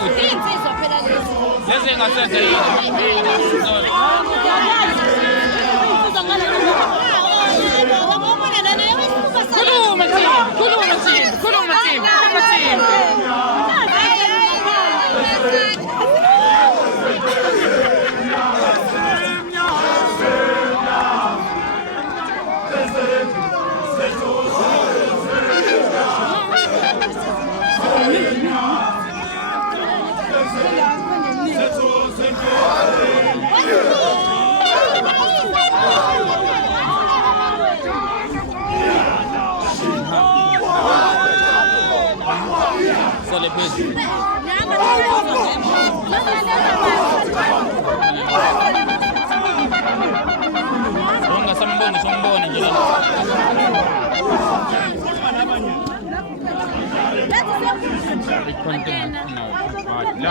futhi. Insizwa phela lezi. Lezi engasenze yini? Khuluma team. Celebration. Songa somboni nje. Content now. La.